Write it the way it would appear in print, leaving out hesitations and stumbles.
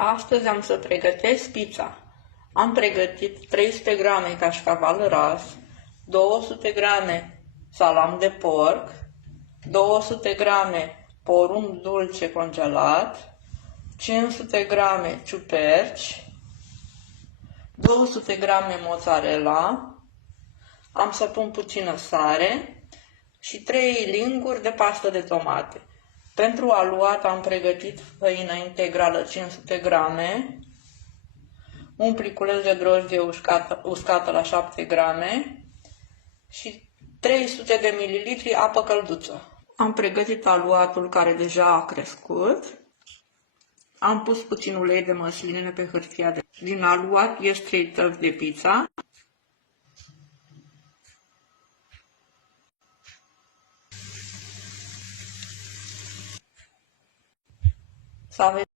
Astăzi am să pregătesc pizza. Am pregătit 300 grame cașcaval ras, 200 grame salam de porc, 200 grame porumb dulce congelat, 500 grame ciuperci, 200 grame mozzarella, am să pun puțină sare și 3 linguri de pastă de tomate. Pentru aluat am pregătit făină integrală 500 grame, un pliculeț de drojdie uscată la 7 grame și 300 de ml apă călduță. Am pregătit aluatul care deja a crescut. Am pus puțin ulei de măsline pe hârtia din aluat ies 3 tăvi de pizza. Să aveți